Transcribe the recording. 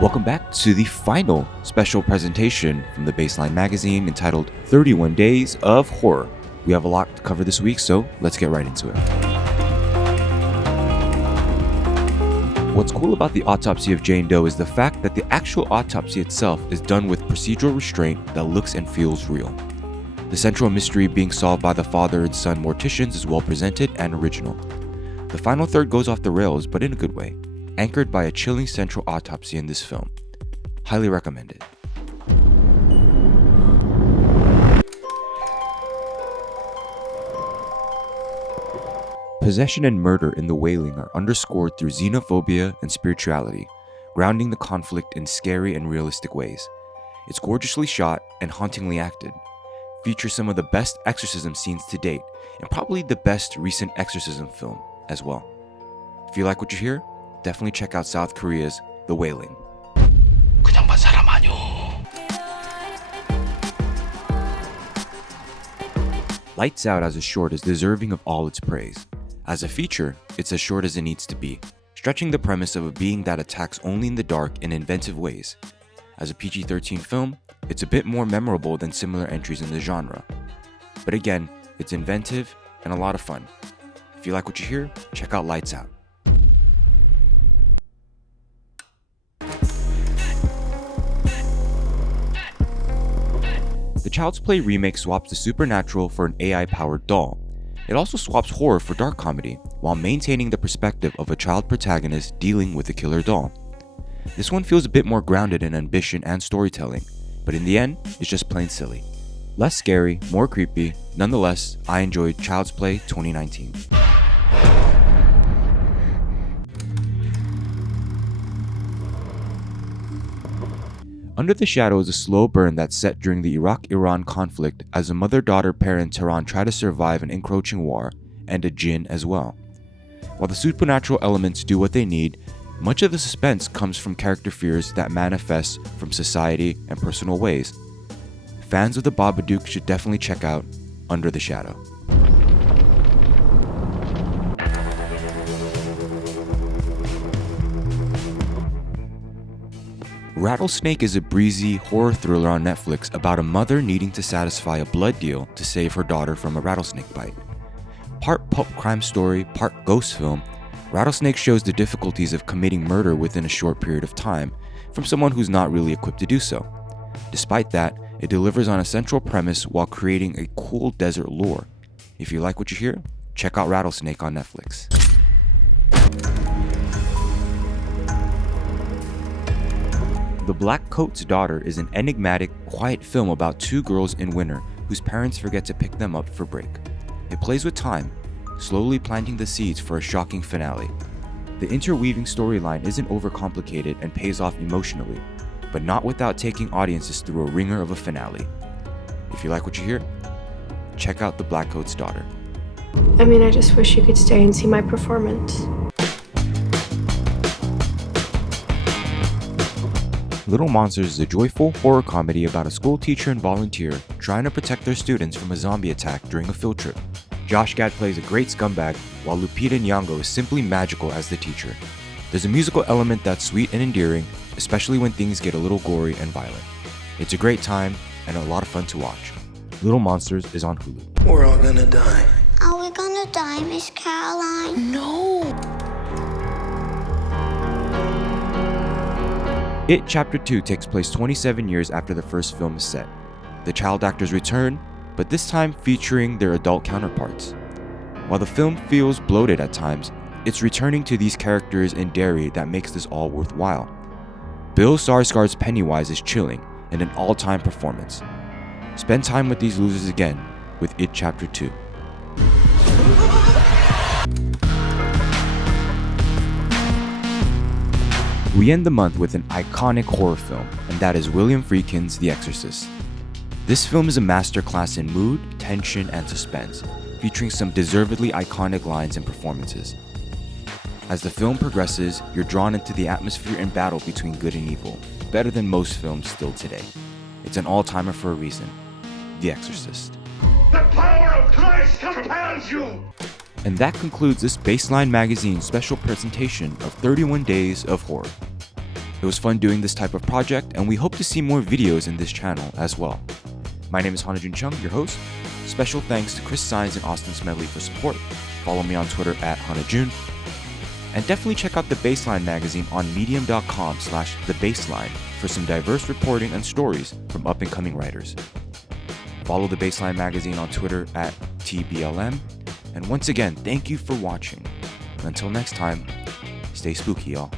Welcome back to the final special presentation from the Baseline magazine entitled 31 Days of Horror. We have a lot to cover this week, so let's get right into it. What's cool about the autopsy of Jane Doe is the fact that the actual autopsy itself is done with procedural restraint that looks and feels real. The central mystery being solved by the father and son morticians is well presented and original. The final third goes off the rails, but in a good way, anchored by a chilling central autopsy in this film. Highly recommended. Possession and murder in The Wailing are underscored through xenophobia and spirituality, grounding the conflict in scary and realistic ways. It's gorgeously shot and hauntingly acted, features some of the best exorcism scenes to date, and probably the best recent exorcism film as well. If you like what you hear, definitely check out South Korea's The Wailing. Lights Out as a short is deserving of all its praise. As a feature, it's as short as it needs to be, stretching the premise of a being that attacks only in the dark in inventive ways. As a PG-13 film, it's a bit more memorable than similar entries in the genre. But again, it's inventive and a lot of fun. If you like what you hear, check out Lights Out. The Child's Play remake swaps the supernatural for an AI-powered doll. It also swaps horror for dark comedy, while maintaining the perspective of a child protagonist dealing with a killer doll. This one feels a bit more grounded in ambition and storytelling, but in the end, it's just plain silly. Less scary, more creepy, nonetheless, I enjoyed Child's Play 2019. Under the Shadow is a slow burn that's set during the Iraq-Iran conflict as a mother-daughter pair in Tehran try to survive an encroaching war, and a djinn as well. While the supernatural elements do what they need, much of the suspense comes from character fears that manifest from society and personal ways. Fans of the Babadook should definitely check out Under the Shadow. Rattlesnake is a breezy horror thriller on Netflix about a mother needing to satisfy a blood deal to save her daughter from a rattlesnake bite. Part pulp crime story, part ghost film, Rattlesnake shows the difficulties of committing murder within a short period of time from someone who's not really equipped to do so. Despite that, it delivers on a central premise while creating a cool desert lore. If you like what you hear, check out Rattlesnake on Netflix. The Black Coat's Daughter is an enigmatic, quiet film about two girls in winter whose parents forget to pick them up for break. It plays with time, slowly planting the seeds for a shocking finale. The interweaving storyline isn't overcomplicated and pays off emotionally, but not without taking audiences through a ringer of a finale. If you like what you hear, check out The Black Coat's Daughter. I just wish you could stay and see my performance. Little Monsters is a joyful horror comedy about a school teacher and volunteer trying to protect their students from a zombie attack during a field trip. Josh Gad plays a great scumbag, while Lupita Nyong'o is simply magical as the teacher. There's a musical element that's sweet and endearing, especially when things get a little gory and violent. It's a great time and a lot of fun to watch. Little Monsters is on Hulu. We're all gonna die. Are we gonna die, Miss Caroline? No! It Chapter 2 takes place 27 years after the first film is set. The child actors return, but this time featuring their adult counterparts. While the film feels bloated at times, it's returning to these characters in Derry that makes this all worthwhile. Bill Skarsgård's Pennywise is chilling and an all-time performance. Spend time with these losers again with It Chapter 2. We end the month with an iconic horror film, and that is William Friedkin's The Exorcist. This film is a masterclass in mood, tension, and suspense, featuring some deservedly iconic lines and performances. As the film progresses, you're drawn into the atmosphere and battle between good and evil, better than most films still today. It's an all-timer for a reason. The Exorcist. The power of Christ compels you! And that concludes this Baseline Magazine special presentation of 31 Days of Horror. It was fun doing this type of project, and we hope to see more videos in this channel as well. My name is Hanajun Chung, your host. Special thanks to Chris Sainz and Austin Smedley for support. Follow me on Twitter at Hanajun. And definitely check out the Baseline magazine on medium.com/thebaseline for some diverse reporting and stories from up-and-coming writers. Follow the Baseline magazine on Twitter at TBLM. And once again, thank you for watching. And until next time, stay spooky, y'all.